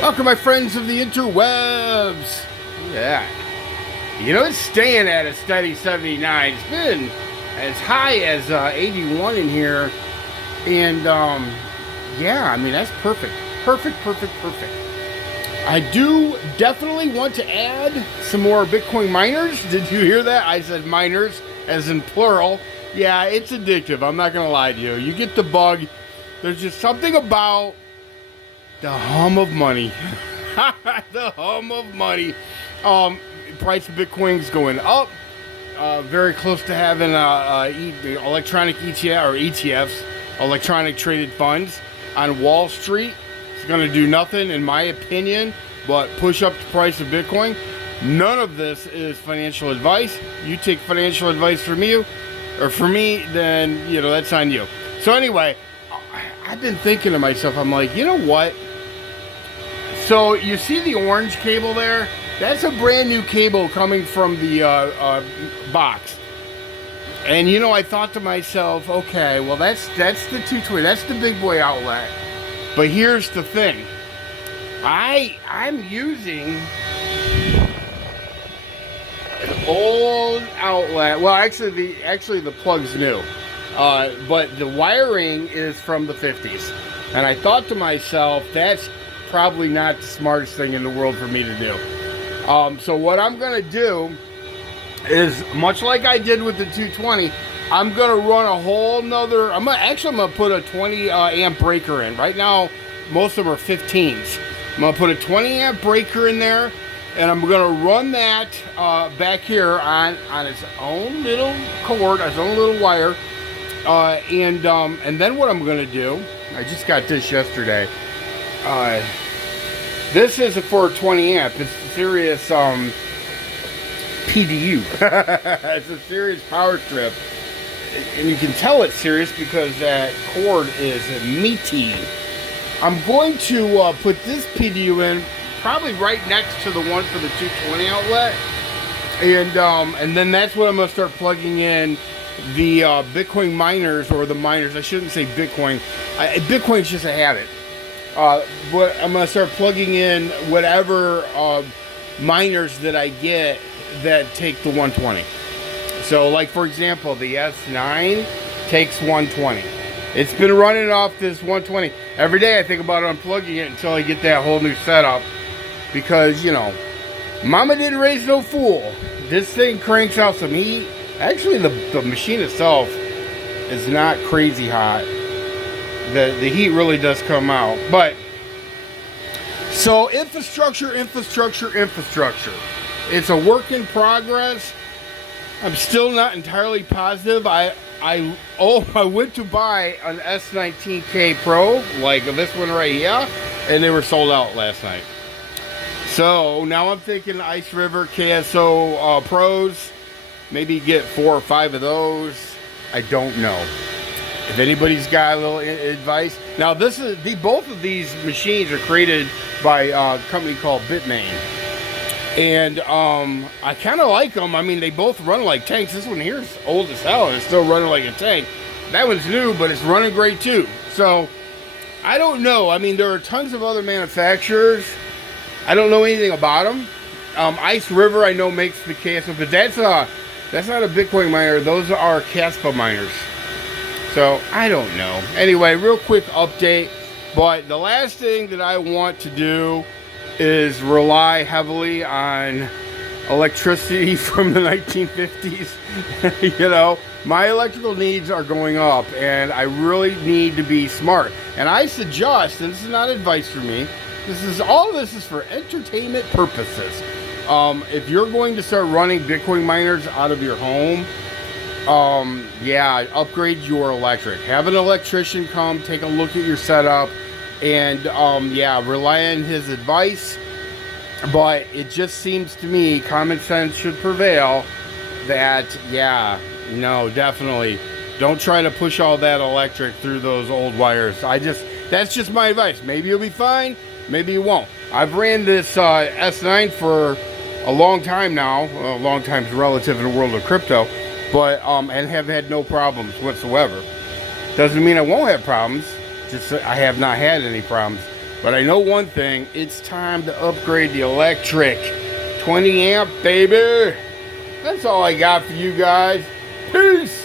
Welcome, my friends of the interwebs. Yeah. It's staying at a steady 79. It's been as high as 81 in here. And, yeah, I mean, that's perfect. Perfect, perfect, perfect. I do definitely want to add some more Bitcoin miners. Did you hear that? I said miners, as in plural. Yeah, it's addictive. I'm not going to lie to you. You get the bug. There's just something about the hum of money. The hum of money. Price of Bitcoin's going up. Very close to having the electronic ETF or ETFs, electronic traded funds, on Wall Street. It's going to do nothing, in my opinion, but push up the price of Bitcoin. None of this is financial advice. You take financial advice from you, or from me, then that's on you. So anyway, I've been thinking to myself, I'm like, you know what? So you see the orange cable there? That's a brand new cable coming from the box. And I thought to myself, okay, well that's the 220, that's the big boy outlet. But here's the thing. I'm using an old outlet. Well, actually the plug's new. But the wiring is from the 50s. And I thought to myself, that's probably not the smartest thing in the world for me to do. So what I'm going to do is, much like I did with the 220, I'm going to run a whole nother, I'm going to put a 20 amp breaker in. Right now, most of them are 15s. I'm going to put a 20 amp breaker in there, and I'm going to run that back here on its own little cord, its own little wire. And then what I'm going to do, I just got this yesterday. This is for 20 amp. It's a serious PDU. It's a serious power strip. And you can tell it's serious because that cord is meaty. I'm going to put this PDU in probably right next to the one for the 220 outlet. And then that's what I'm going to start plugging in the Bitcoin miners, or the miners. I shouldn't say Bitcoin. Bitcoin's just a habit. But I'm going to start plugging in whatever miners that I get that take the 120. So, like, for example, the S9 takes 120. It's been running off this 120. Every day I think about unplugging it until I get that whole new setup. Because, mama didn't raise no fool. This thing cranks out some heat. Actually, the machine itself is not crazy hot. The heat really does come out. But so infrastructure. It's a work in progress. I'm still not entirely positive. I went to buy an S19K Pro, like this one right here, and they were sold out last night. So now I'm thinking Ice River KSO Pros. Maybe get 4 or 5 of those. I don't know. If anybody's got a little advice. Now, both of these machines are created by a company called Bitmain. And I kind of like them. I mean, they both run like tanks. This one here is old as hell, and it's still running like a tank. That one's new, but it's running great too. So, I don't know. I mean, there are tons of other manufacturers. I don't know anything about them. Ice River, I know, makes the KSO, but that's not a Bitcoin miner. Those are Kaspa miners. So, I don't know. Anyway, real quick update. But the last thing that I want to do is rely heavily on electricity from the 1950s. My electrical needs are going up, and I really need to be smart. And I suggest, and this is not advice for me, this is for entertainment purposes. If you're going to start running Bitcoin miners out of your home, upgrade your electric. Have an electrician come take a look at your setup, and rely on his advice. But it just seems to me common sense should prevail that definitely don't try to push all that electric through those old wires. That's just my advice. Maybe you'll be fine, maybe you won't. I've ran this S9 for a long time now. Well, a long time is relative in the world of crypto. But and have had no problems whatsoever. Doesn't mean I won't have problems. Just I have not had any problems. But I know one thing, it's time to upgrade the electric. 20 amp, baby. That's all I got for you guys. Peace.